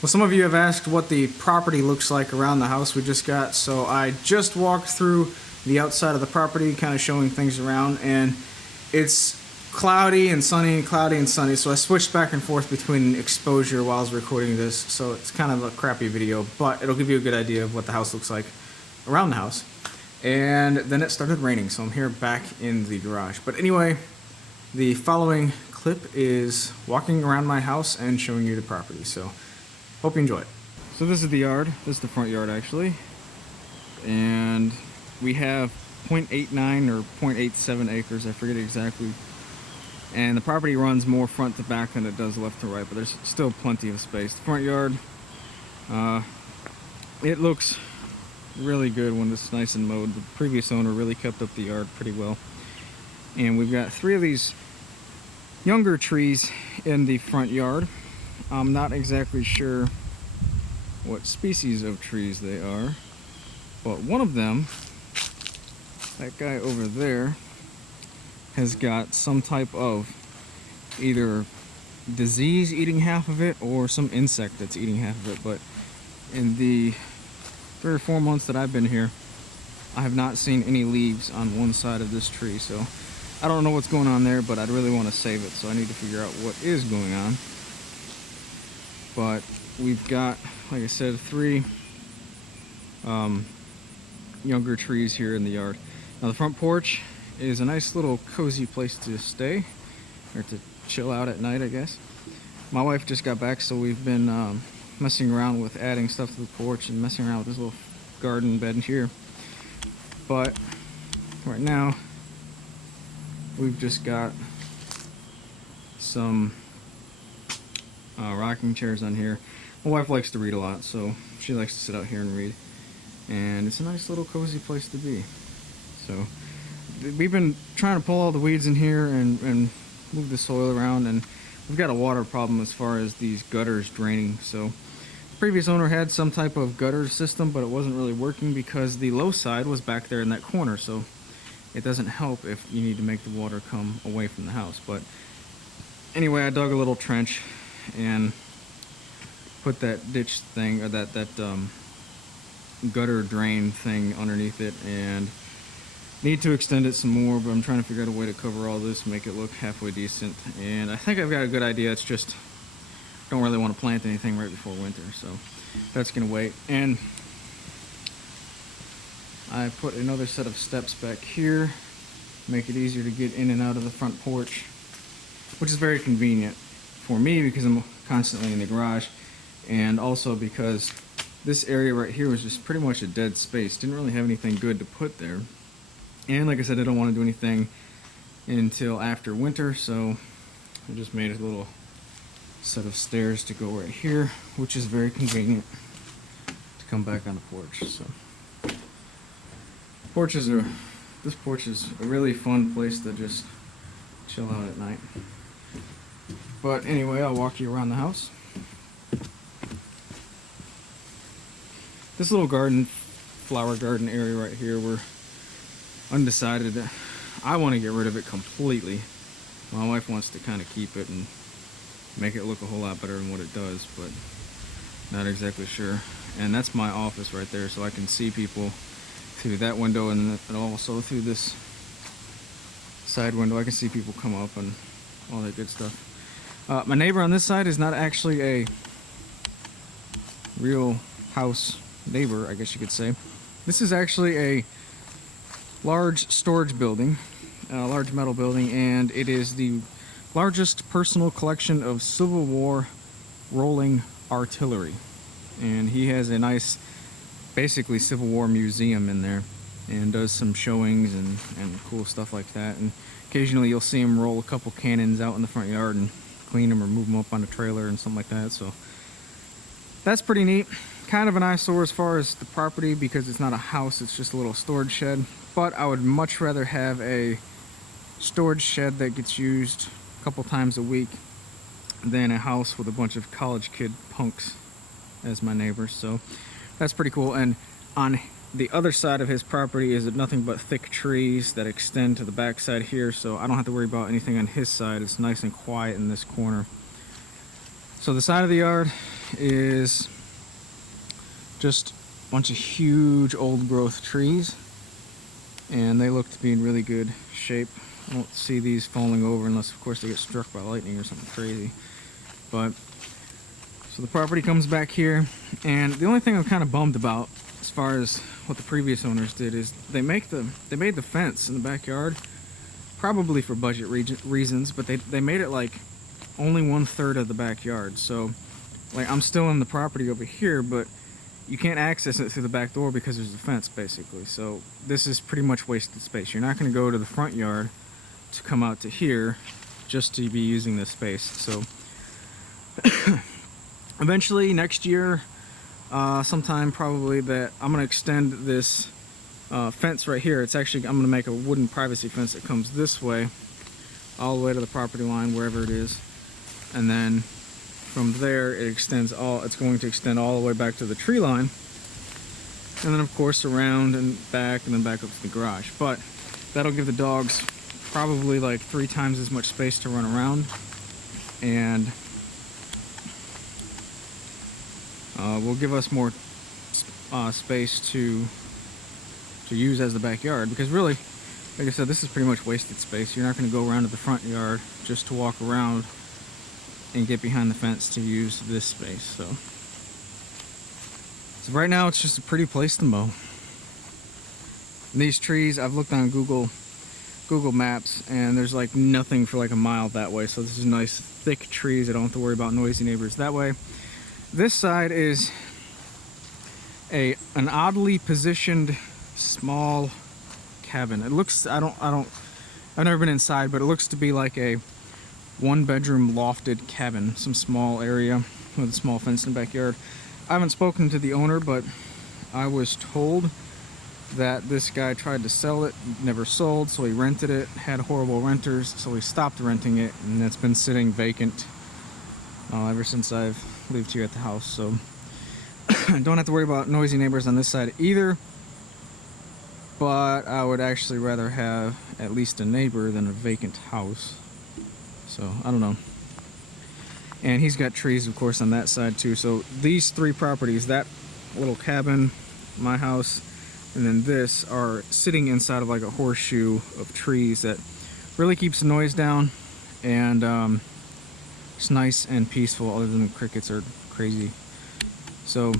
Well, some of you have asked what the property looks like around the house we just got, so I just walked through the outside of the property, kind of showing things around, and it's cloudy and sunny, cloudy and sunny, so I switched back and forth between exposure while I was recording this, so it's kind of a crappy video, but it'll give you a good idea of what the house looks like around the house. And then it started raining, so I'm here back in the garage. But anyway, the following clip is walking around my house and showing you the property, so hope you enjoy it. So this is the yard. This is the front yard, actually. And we have 0.89 or 0.87 acres, I forget exactly. And the property runs more front to back than it does left to right, but there's still plenty of space. The front yard, it looks really good when it's nice and mowed. The previous owner really kept up the yard pretty well. And we've got 3 of these younger trees in the front yard. I'm not exactly sure what species of trees they are, but one of them, that guy over there, has got some type of either disease eating half of it or some insect that's eating half of it. But in the 3 or 4 months that I've been here, I have not seen any leaves on one side of this tree, so I don't know what's going on there, but I'd really want to save it, so I need to figure out what is going on. But we've got, like I said, 3 younger trees here in the yard. Now the front porch is a nice little cozy place to stay, or to chill out at night, I guess. My wife just got back, so we've been messing around with adding stuff to the porch and messing around with this little garden bed here. But right now, we've just got some rocking chairs on here. My wife likes to read a lot, so she likes to sit out here and read. And it's a nice little cozy place to be. So we've been trying to pull all the weeds in here and move the soil around, and we've got a water problem as far as these gutters draining. So the previous owner had some type of gutter system, but it wasn't really working because the low side was back there in that corner. So it doesn't help if you need to make the water come away from the house. But anyway, I dug a little trench and put that ditch thing, or that gutter drain thing underneath it, and need to extend it some more, but I'm trying to figure out a way to cover all this, make it look halfway decent. And I think I've got a good idea. It's just don't really want to plant anything right before winter, so that's gonna wait. And I put another set of steps back here, make it easier to get in and out of the front porch, which is very convenient for me because I'm constantly in the garage, and also because this area right here was just pretty much a dead space. Didn't really have anything good to put there. And like I said, I don't want to do anything until after winter, so I just made a little set of stairs to go right here, which is very convenient to come back on the porch. So this porch is a really fun place to just chill out at night. But anyway, I'll walk you around the house. This little garden, flower garden area right here, we're undecided. I want to get rid of it completely. My wife wants to kind of keep it and make it look a whole lot better than what it does, but not exactly sure. And that's my office right there, so I can see people through that window, and also through this side window I can see people come up and all that good stuff. My neighbor on this side is not actually a real house neighbor, I guess you could say. This is actually a large storage building, a large metal building, and it is the largest personal collection of Civil War rolling artillery. And he has a nice, basically Civil War museum in there, and does some showings and cool stuff like that. And occasionally you'll see him roll a couple cannons out in the front yard and clean them or move them up on a trailer and something like that. So that's pretty neat. Kind of an eyesore as far as the property because it's not a house, it's just a little storage shed. But I would much rather have a storage shed that gets used a couple times a week than a house with a bunch of college kid punks as my neighbors. So that's pretty cool. And on the other side of his property is nothing but thick trees that extend to the back side here, so I don't have to worry about anything on his side. It's nice and quiet in this corner. So the side of the yard is just a bunch of huge old growth trees, and they look to be in really good shape. I don't see these falling over unless of course they get struck by lightning or something crazy. But so the property comes back here, and the only thing I'm kind of bummed about as far as what the previous owners did is they made the fence in the backyard, probably for budget reasons, but they made it like only 1/3 of the backyard. So like I'm still in the property over here, but you can't access it through the back door because there's a fence basically. So this is pretty much wasted space. You're not going to go to the front yard to come out to here just to be using this space. So eventually next year, sometime probably, that I'm going to extend this fence right here. It's actually, I'm going to make a wooden privacy fence that comes this way all the way to the property line, wherever it is, and then from there it extends it's going to extend all the way back to the tree line, and then of course around and then back up to the garage. But that'll give the dogs probably like 3 times as much space to run around, and will give us more space to use as the backyard, because really, like I said, this is pretty much wasted space. You're not going to go around to the front yard just to walk around and get behind the fence to use this space. So right now it's just a pretty place to mow. And these trees, I've looked on Google Maps, and there's like nothing for like a mile that way. So this is nice thick trees. I don't have to worry about noisy neighbors that way. This side is an oddly positioned small cabin. It looks, I've never been inside, but it looks to be like a 1-bedroom lofted cabin, some small area with a small fence in the backyard. I haven't spoken to the owner, but I was told that this guy tried to sell it, never sold, so he rented it, had horrible renters, so he stopped renting it, and it's been sitting vacant ever since I've lived here at the house. So I don't have to worry about noisy neighbors on this side either, but I would actually rather have at least a neighbor than a vacant house. So I don't know. And he's got trees of course on that side too. So these 3 properties, that little cabin, my house, and then this, are sitting inside of like a horseshoe of trees that really keeps the noise down, and it's nice and peaceful other than the crickets are crazy. So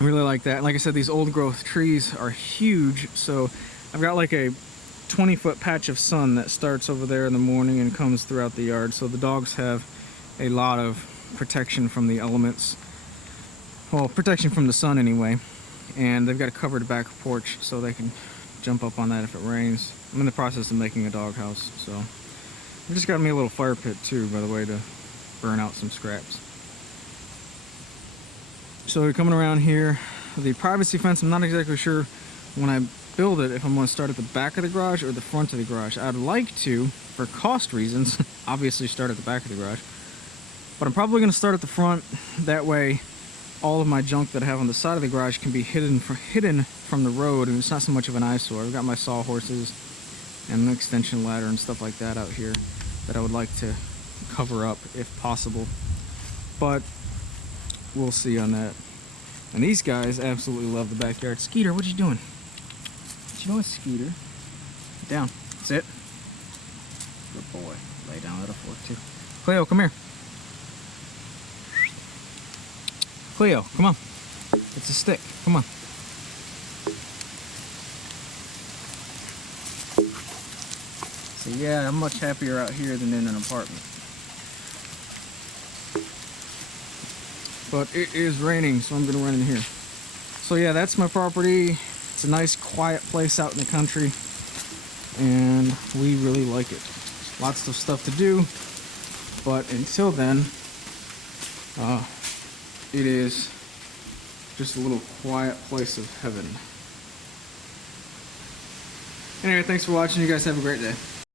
I really like that. And like I said, these old growth trees are huge, so I've got like a 20-foot patch of sun that starts over there in the morning and comes throughout the yard. So the dogs have a lot of protection from the elements. Well, protection from the sun anyway. And they've got a covered back porch so they can jump up on that if it rains. I'm in the process of making a dog house, so I've just got me a little fire pit too, by the way, to burn out some scraps. So we're coming around here. The privacy fence, I'm not exactly sure when I build it if I'm going to start at the back of the garage or the front of the garage. I'd like to, for cost reasons, obviously start at the back of the garage, but I'm probably going to start at the front. That way all of my junk that I have on the side of the garage can be hidden from the road, and it's not so much of an eyesore. I've got my sawhorses and an extension ladder and stuff like that out here that I would like to cover up if possible, but we'll see on that. And these guys absolutely love the backyard. Skeeter, what you doing? What you doing, Skeeter? Get down. Sit. Good boy. Lay down at a fork too. Cleo, come here. Cleo, come on. It's a stick. Come on. So yeah, I'm much happier out here than in an apartment. But it is raining, so I'm gonna run in here. So yeah, that's my property. It's a nice quiet place out in the country, and we really like it. Lots of stuff to do, but until then, it is just a little quiet place of heaven. Anyway, thanks for watching. You guys have a great day.